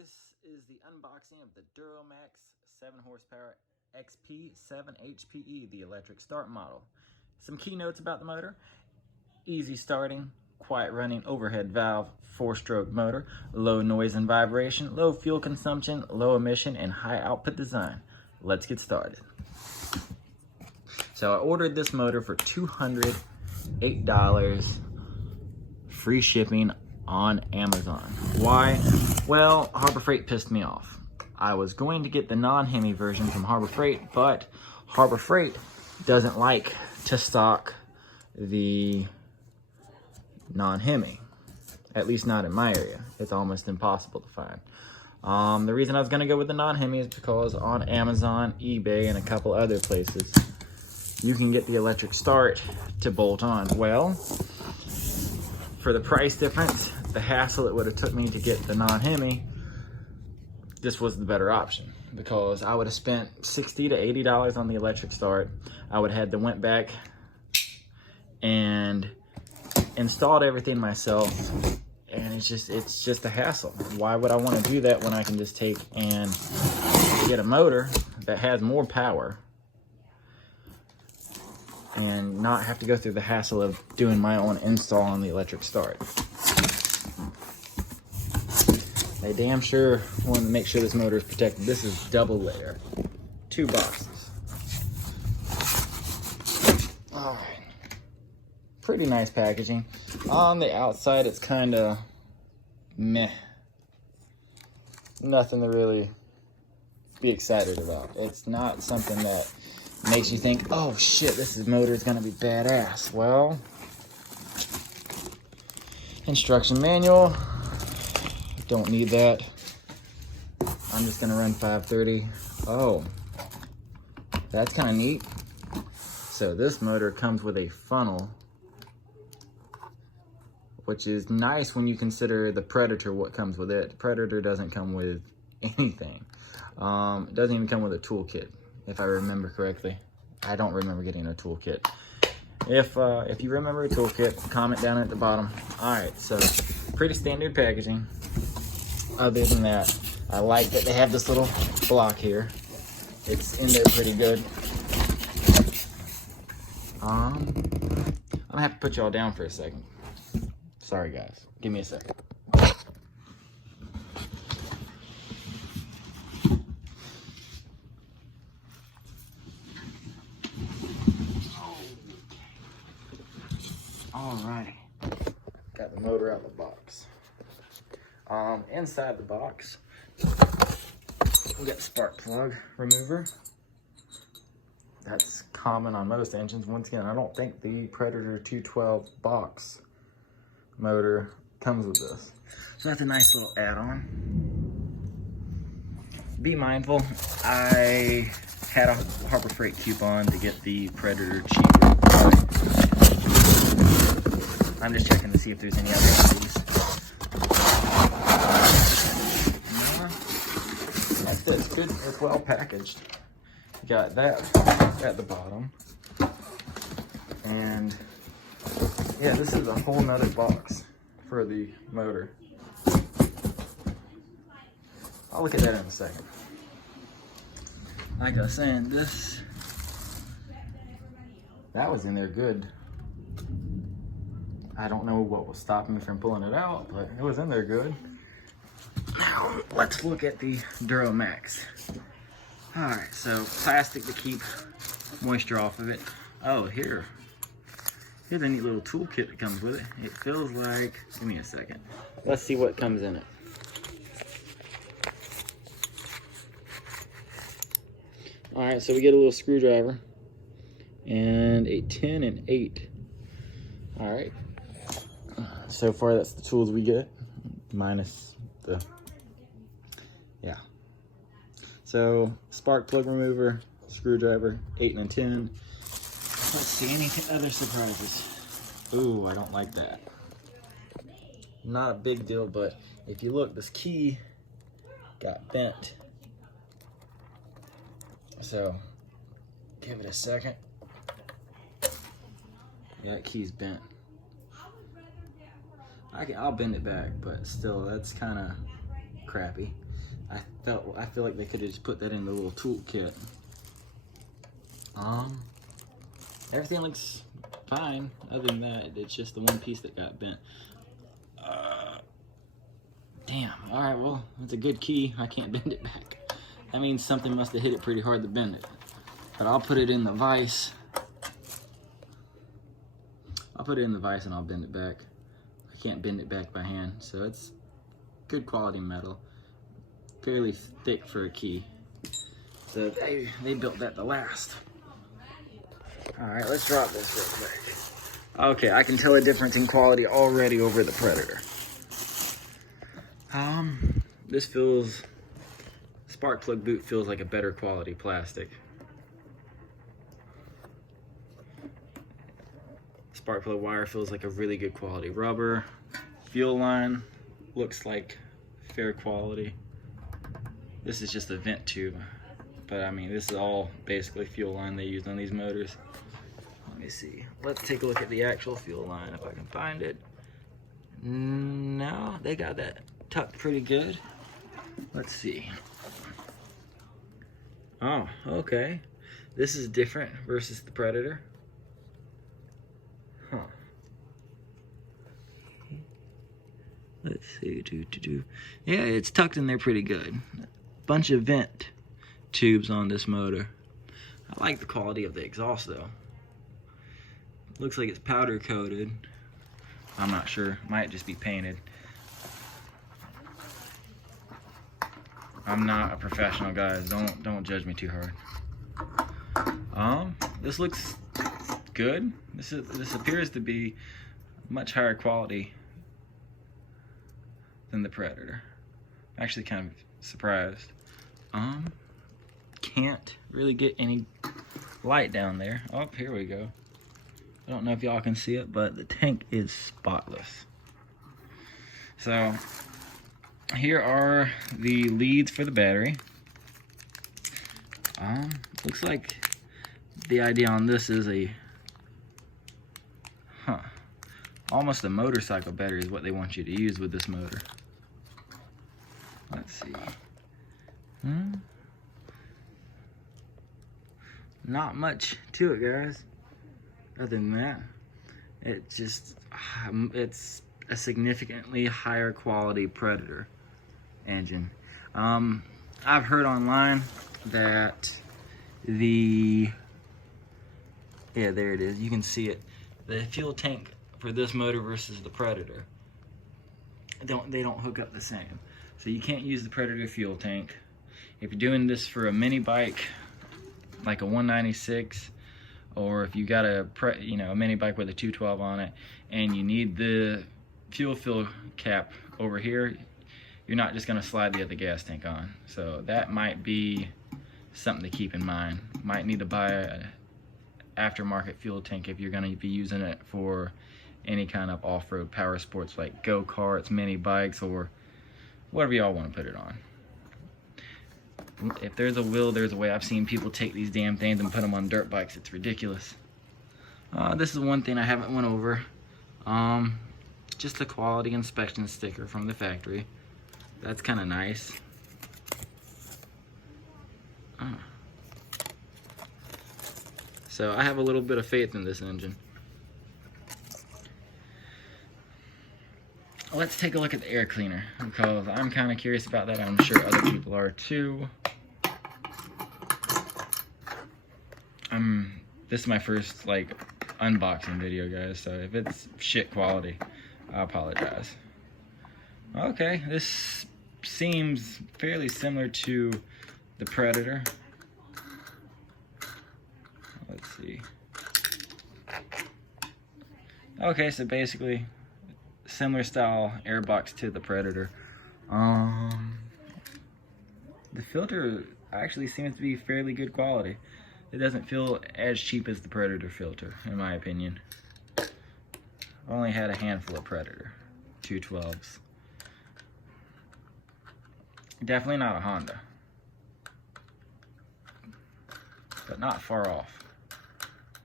This is the unboxing of the Duromax 7 horsepower xp7hpe, the electric start model. Some key notes about the motor: easy starting, quiet running overhead valve, 4-stroke motor, low noise and vibration, low fuel consumption, low emission, and high output design. Let's get started. So I ordered this motor for $208, free shipping on Amazon. Why? Well, Harbor Freight pissed me off. I was going to get the non-Hemi version from Harbor Freight, but Harbor Freight doesn't like to stock the non-Hemi, at least not in my area. It's almost impossible to find. The reason I was going to go with the non-Hemi is because on Amazon, eBay, and a couple other places, you can get the electric start to bolt on. Well, for the price difference, the hassle it would have took me to get the non-Hemi, this was the better option, because I would have spent $60 to $80 on the electric start. I would have had to went back and installed everything myself, and it's just a hassle. Why would I want to do that when I can just take and get a motor that has more power and not have to go through the hassle of doing my own install on the electric start? They damn sure want to make sure this motor is protected. This is double layer, 2 boxes. All right, pretty nice packaging. On the outside, it's kind of meh. Nothing to really be excited about. It's not something that makes you think, oh shit, this motor is gonna be badass. Well, instruction manual, don't need that. I'm just gonna run 530. Oh, that's kind of neat. So this motor comes with a funnel, which is nice when you consider the Predator, what comes with it. The Predator doesn't come with anything. It doesn't even come with a toolkit, if I remember correctly. I don't remember getting a toolkit. If you remember a toolkit, comment down at the bottom. All right, so pretty standard packaging. Other than that, I like that they have this little block here. It's in there pretty good. I'm gonna have to put y'all down for a second. Sorry guys, give me a second. Alrighty, got the motor out of the box. Inside the box, we got the spark plug remover. That's common on most engines. Once again, I don't think the Predator 212 box motor comes with this. So that's a nice little add-on. Be mindful, I had a Harbor Freight coupon to get the Predator cheaper. I'm just checking to see if there's any other of these. No, that's it. It's good. It's well packaged. You got that at the bottom. And yeah, this is a whole nother box for the motor. I'll look at that in a second. Like I was saying, that was in there good. I don't know what was stopping me from pulling it out, but it was in there good. Now, let's look at the Duromax. All right, so plastic to keep moisture off of it. Oh, here's a neat little toolkit that comes with it. It feels like, give me a second. Let's see what comes in it. All right, so we get a little screwdriver and a 10 and 8. All right. So far, that's the tools we get, minus the, yeah. So, spark plug remover, screwdriver, 8 and a 10. Let's see, any other surprises? Ooh, I don't like that. Not a big deal, but if you look, this key got bent. So, give it a second. Yeah, that key's bent. I'll bend it back, but still, that's kind of crappy. I feel like they could have just put that in the little toolkit. Everything looks fine. Other than that, it's just the one piece that got bent. Damn. All right. Well, it's a good key. I can't bend it back. That means something must have hit it pretty hard to bend it. But I'll put it in the vise. I'll put it in the vise and I'll bend it back. I can't bend it back by hand, so it's good quality metal. Fairly thick for a key. So they built that to last. All right, let's drop this real quick. Okay, I can tell a difference in quality already over the Predator. This feels, spark plug boot feels like a better quality plastic. Spark plug wire feels like a really good quality rubber. Fuel line looks like fair quality. This is just a vent tube, but I mean, this is all basically fuel line they use on these motors. Let me see. Let's take a look at the actual fuel line if I can find it. No, they got that tucked pretty good. Let's see. Oh, okay. This is different versus the Predator. Huh. Let's see. Yeah, it's tucked in there pretty good. Bunch of vent tubes on this motor. I like the quality of the exhaust though. Looks like it's powder coated. I'm not sure. Might just be painted. I'm not a professional, guys. Don't judge me too hard. This looks good. This appears to be much higher quality than the Predator. I'm actually kind of surprised. Can't really get any light down there. Oh, here we go. I don't know if y'all can see it, but the tank is spotless. So here are the leads for the battery. Looks like the idea on this is almost a motorcycle battery is what they want you to use with this motor. Let's see. Not much to it, guys. Other than that, it's a significantly higher quality Predator engine. I've heard online that yeah, there it is. You can see it. The fuel tank for this motor versus the Predator, they don't hook up the same. So you can't use the Predator fuel tank. If you're doing this for a mini bike, like a 196, or if you got a mini bike with a 212 on it, and you need the fuel fill cap over here, you're not just gonna slide the other gas tank on. So that might be something to keep in mind. Might need to buy an aftermarket fuel tank if you're gonna be using it for any kind of off-road power sports like go-karts, mini bikes, or whatever y'all want to put it on. If there's a will, there's a way. I've seen people take these damn things and put them on dirt bikes. It's ridiculous. This is one thing I haven't went over. Just a quality inspection sticker from the factory. That's kind of nice. So I have a little bit of faith in this engine. Let's take a look at the air cleaner, because I'm kind of curious about that. I'm sure other people are too. This is my first unboxing video, guys, so if it's shit quality, I apologize. Okay, this seems fairly similar to the Predator. Let's see. Okay, so basically similar style airbox to the Predator. The filter actually seems to be fairly good quality. It doesn't feel as cheap as the Predator filter, in my opinion. I've only had a handful of Predator 212s. Definitely not a Honda, but not far off.